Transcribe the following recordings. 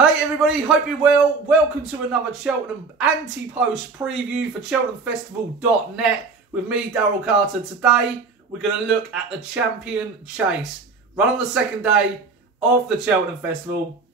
Hey everybody, hope you're well. Welcome to another Cheltenham anti-post preview for CheltenhamFestival.net with me, Daryl Carter. Today, we're going to look at the Champion Chase. Run on the second day of the Cheltenham Festival,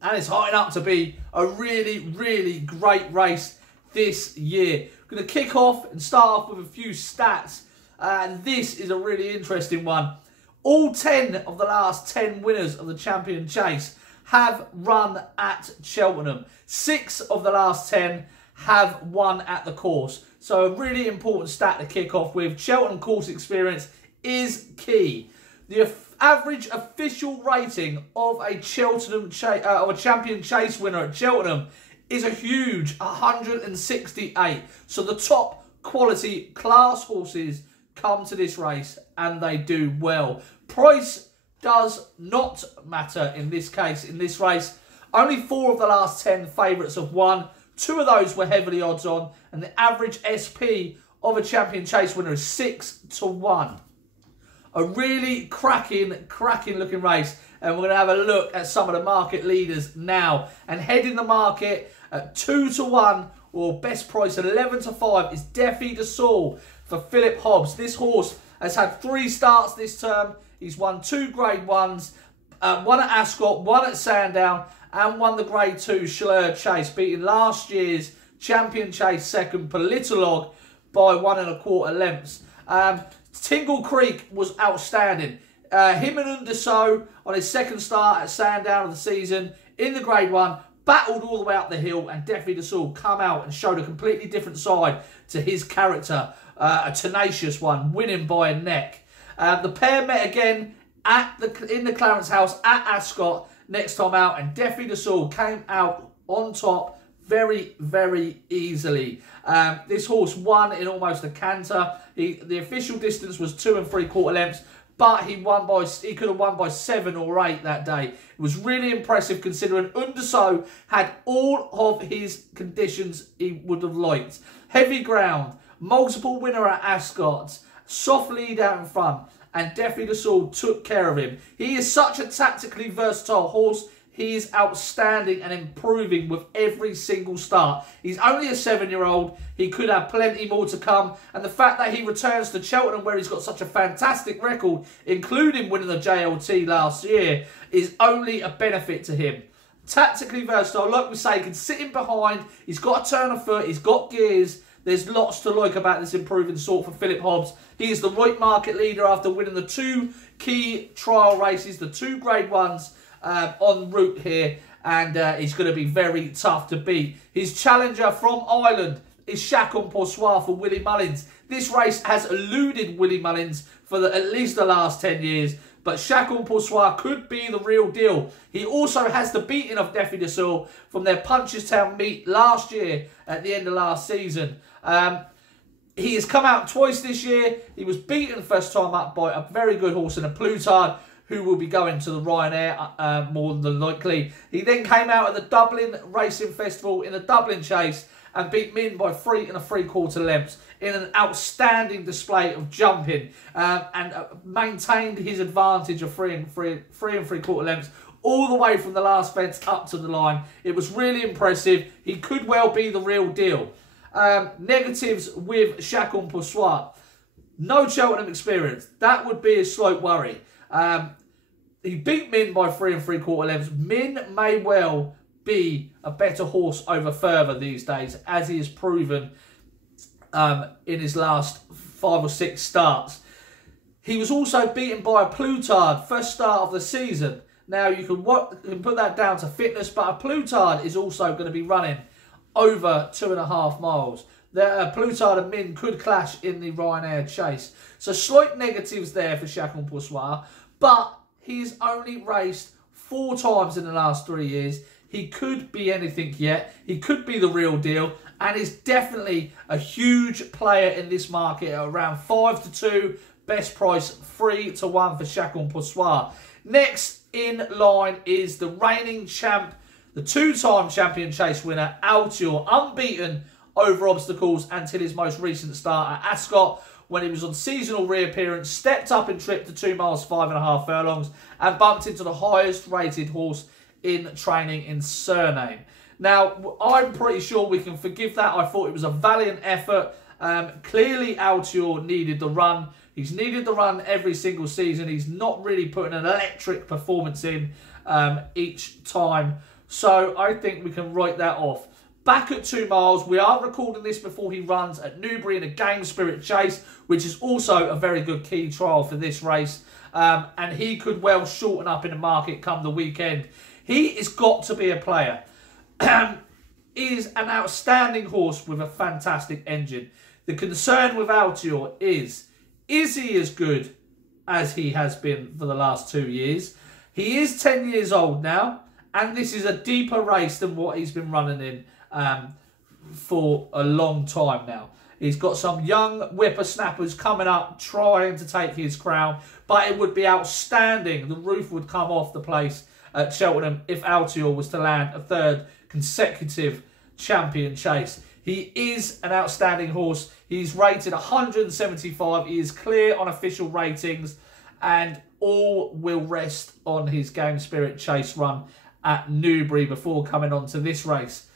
and it's hotting up to be a really great race this year. We're going to kick off and start off with a few stats, and this is a really interesting one. All 10 of the last 10 winners of the Champion Chase have run at Cheltenham. 6 of the last 10 have won at the course. So a really important stat to kick off with. Cheltenham course experience is key. The average official rating of a Champion Chase winner at Cheltenham is a huge 168. So the top quality class horses come to this race and they do well. Price does not matter in this case, in this race. Only 4 of the last 10 favourites have won. 2 of those were heavily odds on, and the average SP of a Champion Chase winner is 6 to 1. A really cracking looking race, and we're going to have a look at some of the market leaders now. And heading the market at 2 to 1, or best price at 11 to 5, is Defi de Saul for Philip Hobbs. This horse has had 3 starts this term. He's won 2 Grade 1s, one at Ascot, one at Sandown, and won the Grade 2 Schleur Chase, beating last year's Champion Chase second Politolog by 1 1/4 lengths. Tingle Creek was outstanding. Him and Underso on his second start at Sandown of the season in the Grade 1, battled all the way up the hill, and Defi de Saul come out and showed a completely different side to his character, a tenacious one, winning by a neck. The pair met again in the Clarence House at Ascot next time out, and Defi de Saul came out on top very easily. This horse won in almost a canter. The official distance was 2 3/4 lengths, but he could have won by 7 or 8 that day. It was really impressive considering Underso had all of his conditions he would have liked. Heavy ground, multiple winner at Ascot, soft lead out in front, and Defi de Saul took care of him. He is such a tactically versatile horse. He is outstanding and improving with every single start. He's only a 7-year-old. He could have plenty more to come. And the fact that he returns to Cheltenham, where he's got such a fantastic record, including winning the JLT last year, is only a benefit to him. Tactically versatile, like we say, he can sit in behind. He's got a turn of foot. He's got gears. There's lots to like about this improving sort for Philip Hobbs. He is the right market leader after winning the 2 key trial races, the 2 Grade 1s en route here, and he's going to be very tough to beat. His challenger from Ireland is Chacun Pour Soi for Willie Mullins. This race has eluded Willie Mullins for at least the last 10 years, but Chacun Pour Soi could be the real deal. He also has the beating of Defi de Saul from their Punchestown meet last year at the end of last season. He has come out twice this year. He was beaten first time up by a very good horse in a Plutard, who will be going to the Ryanair more than likely. He then came out at the Dublin Racing Festival in the Dublin Chase and beat Min by 3 3/4 lengths in an outstanding display of jumping, and maintained his advantage of 3 3/4 lengths all the way from the last fence up to the line. It was really impressive. He could well be the real deal. Negatives with Chacun Pour Soi. No Cheltenham experience. That would be a slight worry. He beat Min by 3 3/4 lengths. Min may well be a better horse over further these days, as he has proven in his last 5 or 6 starts. He was also beaten by a Plutard, first start of the season. Now, you can put that down to fitness, but a Plutard is also going to be running over 2.5 miles. The Plutard and Min could clash in the Ryanair Chase. So slight negatives there for Chacun Pour Soi, but he's only raced 4 times in the last 3 years. He could be anything yet. He could be the real deal, and is definitely a huge player in this market at around 5 to 2, best price 3 to 1 for Chacun Pour Soi. Next in line is the reigning champ, the 2-time Champion Chase winner, Altior, unbeaten over obstacles until his most recent start at Ascot, when he was on seasonal reappearance, stepped up and tripped to 2 miles 5.5 furlongs, and bumped into the highest rated horse in training in Surname. Now, I'm pretty sure we can forgive that. I thought it was a valiant effort. Clearly, Altior needed the run. He's needed the run every single season. He's not really putting an electric performance in each time. So I think we can write that off. Back at 2 miles, we are recording this before he runs at Newbury in a Game Spirit Chase, which is also a very good key trial for this race. And he could well shorten up in the market come the weekend. He has got to be a player. He is an outstanding horse with a fantastic engine. The concern with Altior is he as good as he has been for the last 2 years? He is 10 years old now, and this is a deeper race than what he's been running in for a long time now. He's got some young whippersnappers coming up trying to take his crown, but it would be outstanding. The roof would come off the place at Cheltenham if Altior was to land a 3rd consecutive champion chase. He is an outstanding horse. He's rated 175. He is clear on official ratings, and all will rest on his Game Spirit Chase run at Newbury before coming on to this race.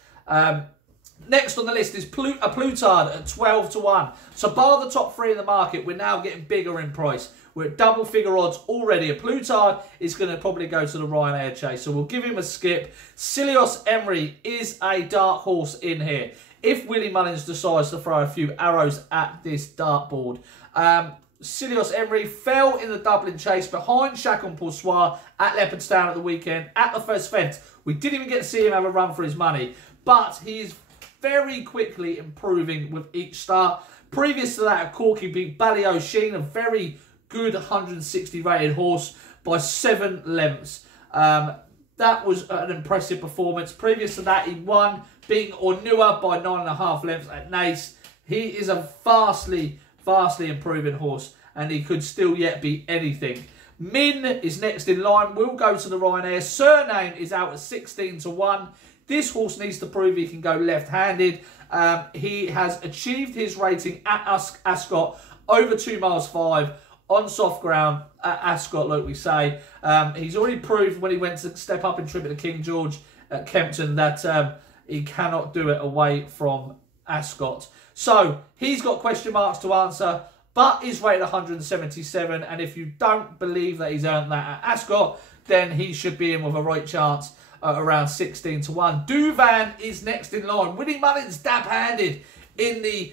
Next on the list is a Plutard at 12 to 1. So bar the top 3 in the market, we're now getting bigger in price. We're at double figure odds already. A Plutard is going to probably go to the Ryanair Chase, so we'll give him a skip. Cilios Emery is a dark horse in here. If Willie Mullins decides to throw a few arrows at this dartboard. Cilios Emery fell in the Dublin Chase behind Chacun Pour Soi at Leopardstown at the weekend at the first fence. We didn't even get to see him have a run for his money, but he is very quickly improving with each start. Previous to that, Corky beat Ballyosheen, a very good 160 rated horse by 7 lengths. That was an impressive performance. Previous to that, he won, beating Ornua by 9.5 lengths at Naas. He is a vastly improving horse, and he could still yet be anything. Min is next in line. Will go to the Ryanair. Surname is out at 16 to 1. This horse needs to prove he can go left-handed. He has achieved his rating at Ascot over 2 miles 5 on soft ground at Ascot, like we say. He's already proved when he went to step up in trip at the King George at Kempton that he cannot do it away from Ascot. So he's got question marks to answer, but is rated 177. And if you don't believe that he's earned that at Ascot, then he should be in with a right chance around 16 to 1. Douvan is next in line. Willie Mullins dab-handed in the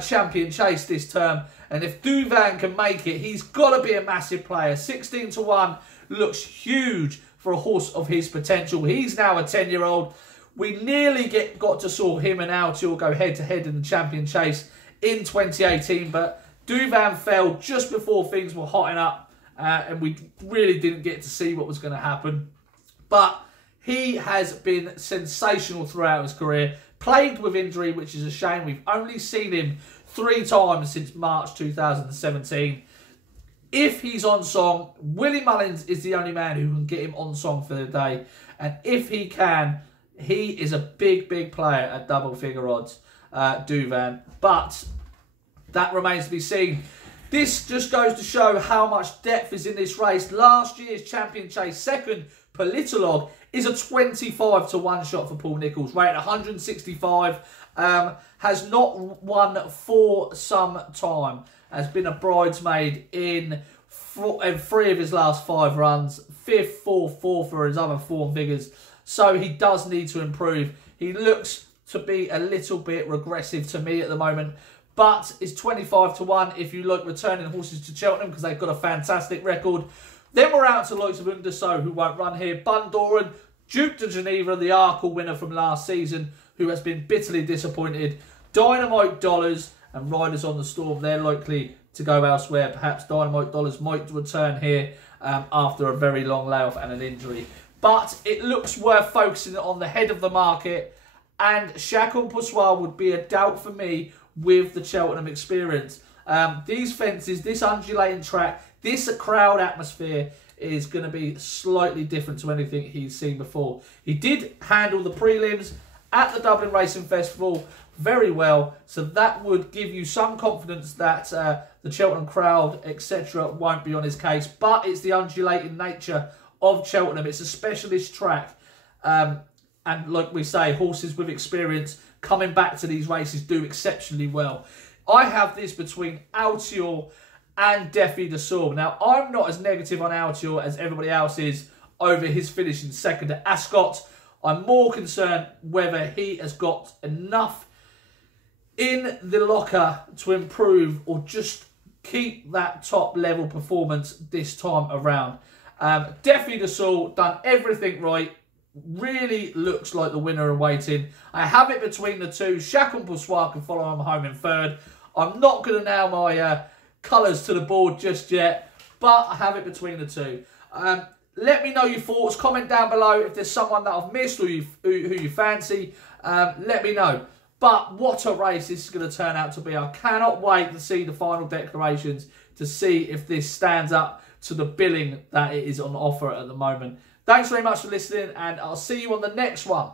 champion chase this term. And if Douvan can make it, he's got to be a massive player. 16 to 1 looks huge for a horse of his potential. He's now a 10-year-old. We nearly got to saw him and Altior go head-to-head in the champion chase in 2018, but Douvan fell just before things were hotting up, and we really didn't get to see what was going to happen. But he has been sensational throughout his career, plagued with injury, which is a shame. We've only seen him 3 times since March 2017. If he's on song, Willie Mullins is the only man who can get him on song for the day. And if he can, he is a big player at double figure odds, Douvan. But that remains to be seen. This just goes to show how much depth is in this race. Last year's champion chase second, Politolog, is a 25 to 1 shot for Paul Nicholls, rated 165. Has not won for some time. Has been a bridesmaid in 3 of his last 5 runs. 5th, 4th, 4th for his other form figures. So he does need to improve. He looks to be a little bit regressive to me at the moment. But it's 25 to 1 if you like returning horses to Cheltenham, because they've got a fantastic record. Then we're out to the likes of Underso, who won't run here. Bundoran, Duke de Geneva, the Arkle winner from last season, who has been bitterly disappointed. Dynamite Dollars and Riders on the Storm, they're likely to go elsewhere. Perhaps Dynamite Dollars might return here after a very long layoff and an injury. But it looks worth focusing on the head of the market, and Chacun Pour Soi would be a doubt for me with the Cheltenham experience. These fences, this undulating track, this crowd atmosphere is going to be slightly different to anything he's seen before. He did handle the prelims at the Dublin Racing Festival very well, so that would give you some confidence that the Cheltenham crowd, etc., won't be on his case. But it's the undulating nature of Cheltenham. It's a specialist track, And like we say, horses with experience coming back to these races do exceptionally well. I have this between Altior and Defi de Sorbe. Now, I'm not as negative on Altior as everybody else is over his finishing second at Ascot. I'm more concerned whether he has got enough in the locker to improve or just keep that top level performance this time around. Defi de Sorbe done everything right. Really looks like the winner awaiting. I have it between the two. Chacun Pour Soi can follow him home in third. I'm not going to nail my colours to the board just yet, but I have it between the two. Let me know your thoughts. Comment down below if there's someone that I've missed or who you fancy. Let me know. But what a race this is going to turn out to be. I cannot wait to see the final declarations to see if this stands up to the billing that it is on offer at the moment. Thanks very much for listening, and I'll see you on the next one.